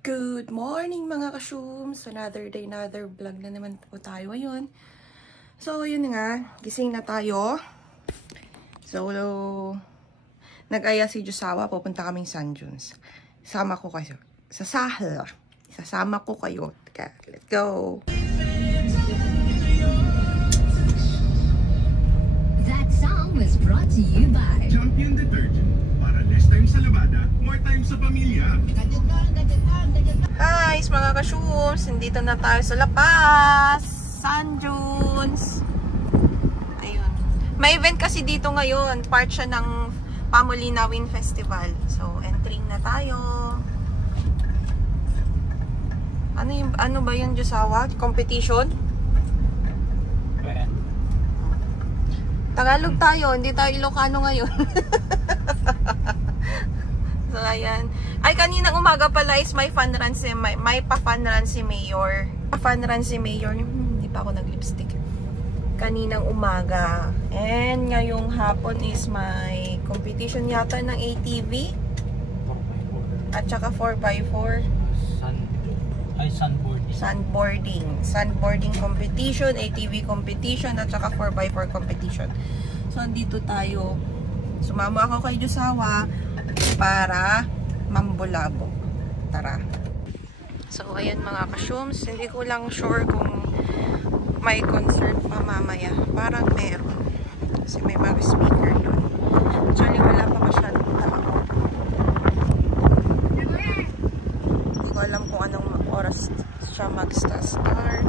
Good morning mga ka-shooms! Another day, another vlog na naman po tayo ngayon. So, yun nga. Gising na tayo. So, nag-aya si Josawa. Pupunta kaming San Junes. Sama ko kayo. Sasama ko kayo. Okay, let's go! That song was brought to you by Champion Detergent. Para less time sa labada, more time sa pamilya. Hi mga ka-shooms! Nandito na tayo sa La Paz, San Junes. Ayun. May event kasi dito ngayon. Part siya ng Pamolina Wind Festival. So, entering na tayo. Ano ba yun, Josawa? Competition? Tagalog tayo, hindi tayo Ilocano ngayon. So, ayan. Ay, kaninang umaga pala is may pa-fun run si Mayor. Pa-fun run si Mayor. Hindi pa ako nag-lipstick. Kaninang umaga. And ngayong hapon is may competition yata ng ATV. At saka 4x4. Sandboarding competition, ATV competition, at saka 4x4 competition. So, andito tayo. Sumama ako kay Josawa para mambulabo. Tara. So, ayan mga ka-shooms. Hindi ko lang sure kung may concert pa mamaya. Parang meron. Kasi may mga speaker doon. Actually, wala pa masyadong tao. Hindi ko alam kung anong oras siya mag-start.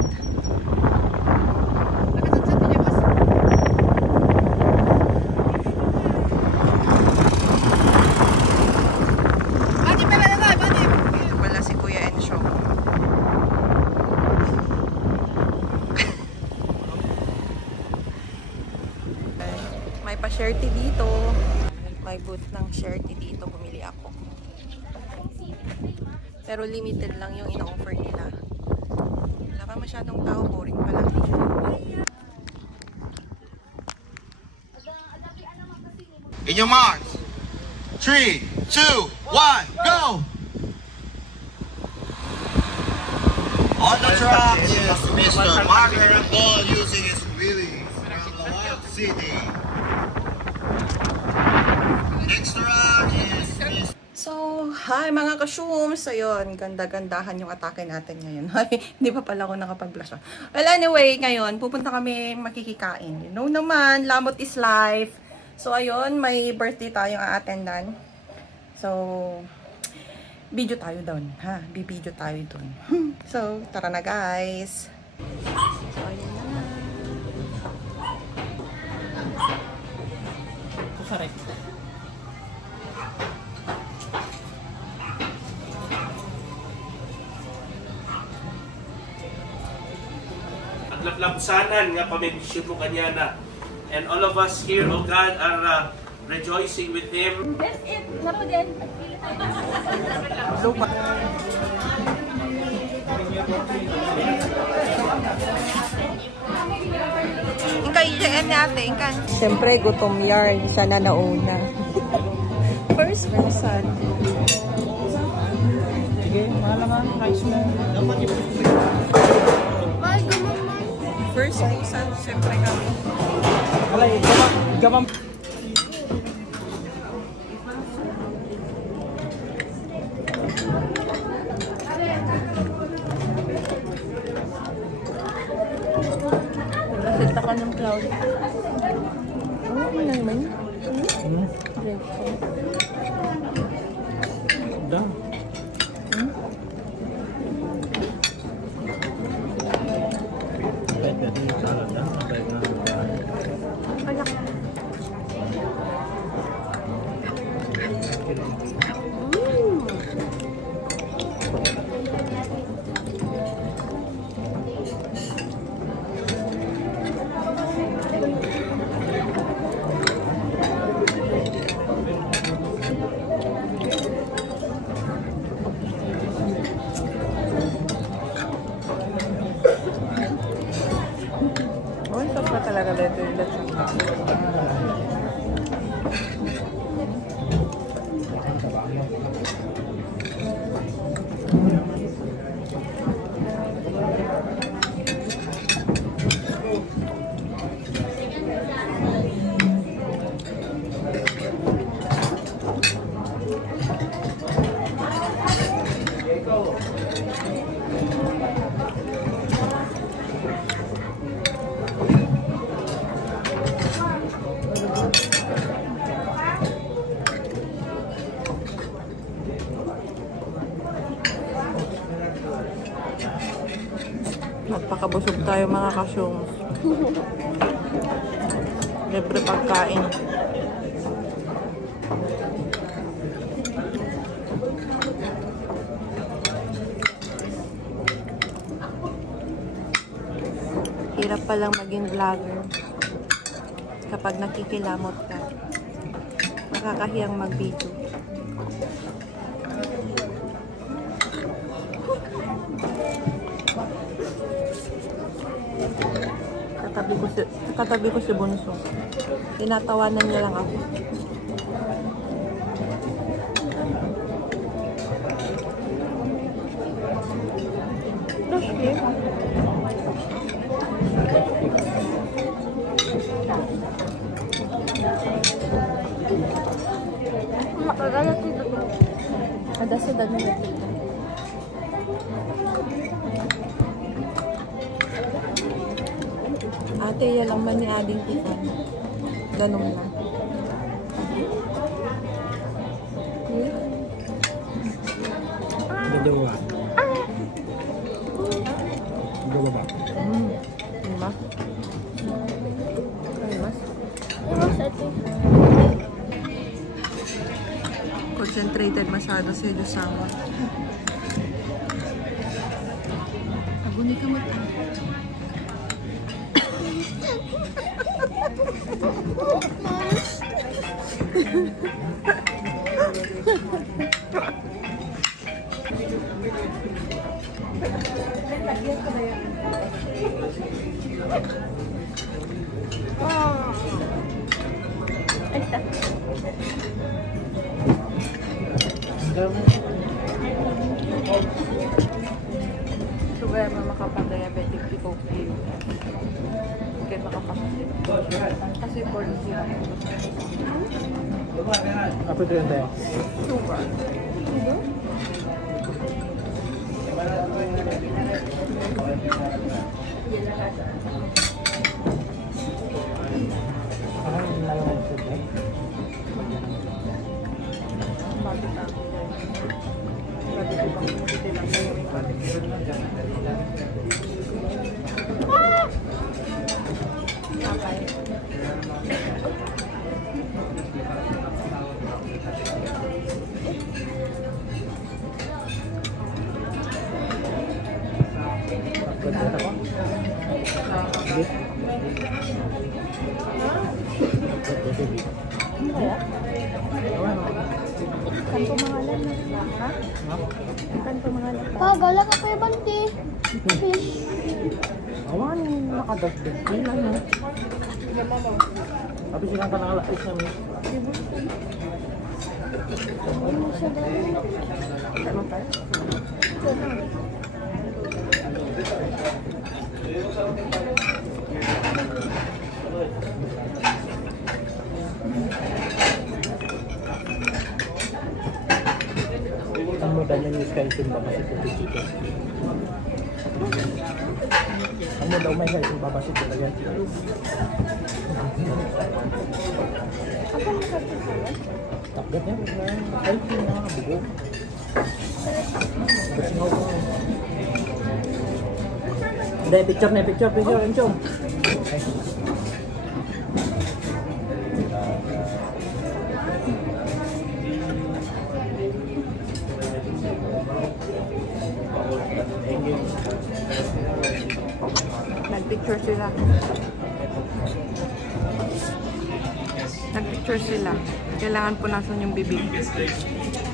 Wala si Kuya Encho. May pa-shirty dito. May booth ng shirty dito. Bumili ako. Pero limited lang yung ino-offer nila. Wala pa masyadong tao. Boring pa lang dito. In your marks. 3, 2, 1, go! On the track is Mr. Marker Ball using his wheelies around the whole city. Next round is Mr. So, hi mga ka-shooms! Ayun, ganda-gandahan yung atake natin ngayon. Hindi pa pala ako nakapag-blush. Well, anyway, ngayon, pupunta kami makikikain. You know naman, lamot is life. So, ayun, may birthday tayong a-attendan. So, video tayo doon. Ha? Bibidyo tayo doon. So, tara na guys. So, ayun na. Correct. Lampsanan nga pamibisyon mo kanya na. And all of us here, oh God, are rejoicing with Him. That's it. Napo din. Lupa. Ingkay dyan ate, ingkan. Siyempre, gutom yarn. Siya na nauna. First person. Sige, malaman. Rice mo. First person, siyempre kami. Alay, gamam. Nakita ka ng cloud. Oh, ano naman yun? Dah. Magpakabusog tayo mga kasyong. Libre pagkain. Hirap palang maging vlogger kapag nakikilamot ka. Nakakahiyang mag-video. Katabi ko si Bunso. Tinatawanan niya lang ako. Makagalat dito. Ada sa dami na dito. Ate, yan lang man ni Ading Titan. Ganun lang. Ganda mo ba? Ganda mo ba? Mas? Mas? Mas ate. Concentrated masyado si Josawa. Abuni ka mo. Sugar mo makapag-diabetic si Coke Zero. Okay, makapag-diabetic. Kasi for the syrup. Apa itu yang teh? Sugar. Kan pemangalan ha? Kan pemangalan. Pa, galak apa ya banti? Awan nakadagdag sila no. Tapi silang kanala is namin. Ano tayo? Ang modal ng skyscraper ba kasi puti chicken. Ang modal may skyscraper ba kasi talaga. Takgat niya ay bugo. Hindi, picture, Enchong. Nagpicture sila. Kailangan punasan yung bibig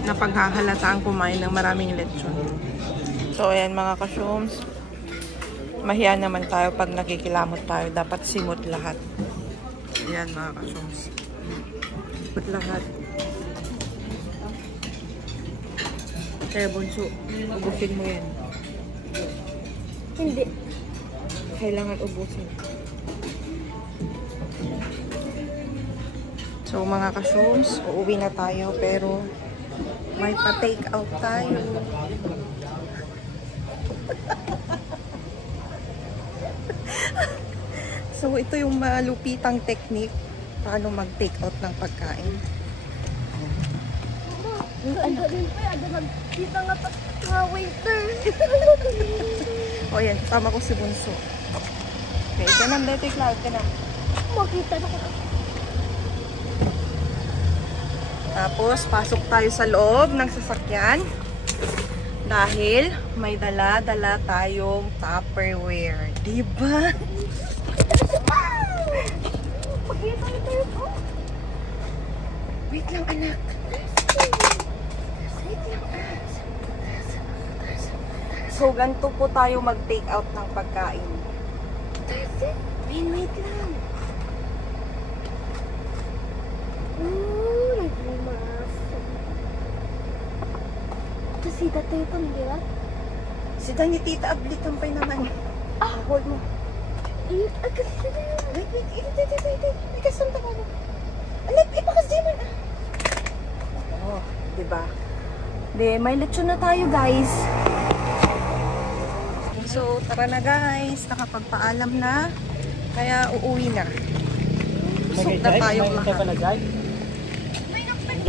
na paghahalataan kumain ng maraming lechon. So, ayan mga ka-shooms. Mahiya naman tayo pag nakikilamot tayo. Dapat simot lahat. Ayan mga ka-shooms. Simot lahat. Kaya Bunso, ubusin mo yan. Hindi. Kailangan ubusin. So mga ka-shooms, uuwi na tayo pero may pa-take out tayo. So ito yung malupitang technique paano mag-take out ng pagkain. Ada din pa, ada nagkita nga waiter. O yan, kasama ko si Bunso. Okay, ganun dito, Cloud. Ganun. Makita na ko. Tapos, pasok tayo sa loob ng sasakyan. Dahil may dala-dala tayong Tupperware. Diba? Makita na tayo po. Wait lang, anak. Wait lang. So, ganito po tayo mag-take out ng pagkain. Wait lang. Nagbumas. Kasi dati ito, hindi ba? Si Dani, Tita, ablitampay naman. Hold mo. Kasi Wait, kasanta ka na. Anak, ipakas di man. Oh, diba? May lechon na tayo, guys. So, tara na, guys. Nakapagpaalam na. Kaya, uuwi na. Busog na tayong lahat.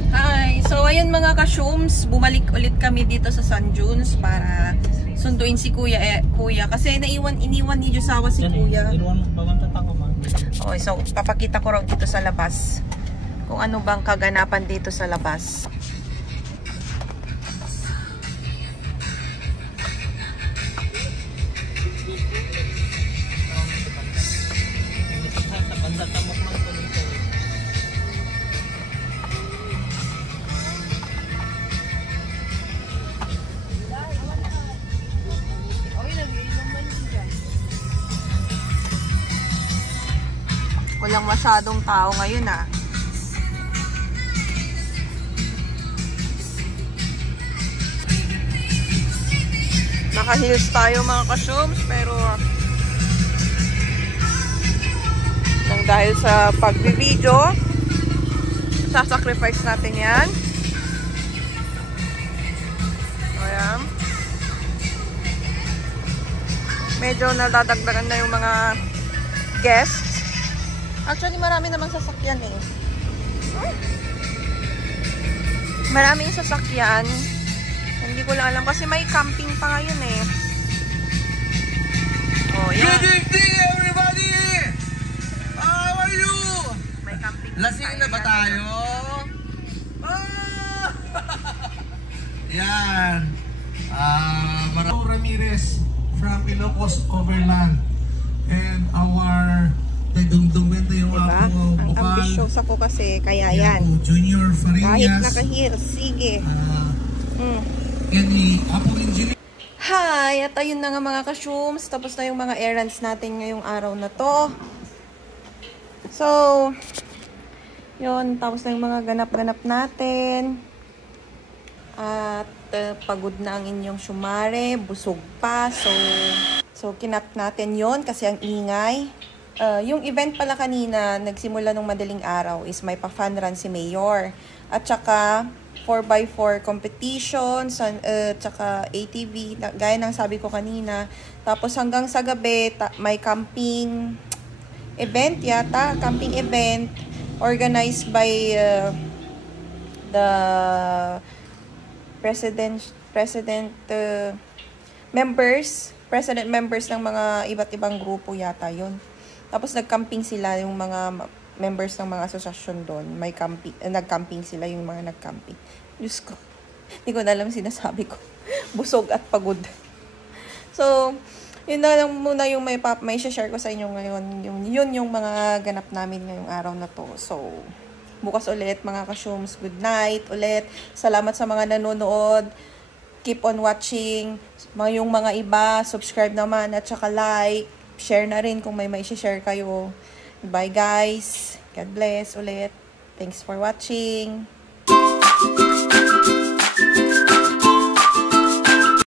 Hi! So, ayun mga ka-shooms. Bumalik ulit kami dito sa San Junes para sunduin si Kuya. Kasi iniwan ni Josawa si Kuya. Okay, so papakita ko raw dito sa labas kung ano bang kaganapan dito sa labas. Walang masyadong tao ngayon ah. Naka-heels tayo mga ka-shooms, pero nang dahil sa pag-video, sasacrifice natin yan. Ayan. Medyo nadadagdagan na yung mga guests. Actually, marami namang sasakyan eh. Maraming sasakyan. Hindi ko lang alam kasi may camping pa ngayon eh. Oh, yan. Good evening, everybody! How are you? May camping. Lasing na ba tayo? Ah! Yan. Ramirez from Ilocos Overland. And our Tagdungdungin yung diba? ako. Ang ambitious ako kasi, kaya yan. Junior Farinas. Kahit naka-heels, sige. Yan ni Apo Engineer. Hi! At ayun na nga mga ka-shooms. Tapos na yung mga errands natin ngayong araw na to. So, yun. Tapos na yung mga ganap-ganap natin. At pagod na ang inyong syumare. Busog pa. So kinat natin yon kasi ang ingay. Yung event pala kanina, nagsimula nung madaling araw, is may pa-fun run si Mayor. At saka, 4x4 competition, tsaka ATV, gaya ng sabi ko kanina. Tapos hanggang sa gabi, may camping event yata, camping event, organized by the president members ng mga iba't ibang grupo yata yun. Tapos nag-camping sila yung mga members ng mga asosasyon doon. May camping, nag-camping sila yung mga nag-camping. Diyos ko. Hindi ko na alam sinasabi ko. Busog at pagod. So, yun na lang muna yung may share ko sa inyo ngayon. Yun yung mga ganap namin ngayong araw na to. So, bukas ulit mga ka-shooms. Good night ulit. Salamat sa mga nanonood. Keep on watching. Yung mga iba, subscribe naman at saka like. Share na rin kung may share kayo. Bye guys. God bless ulit. Thanks for watching.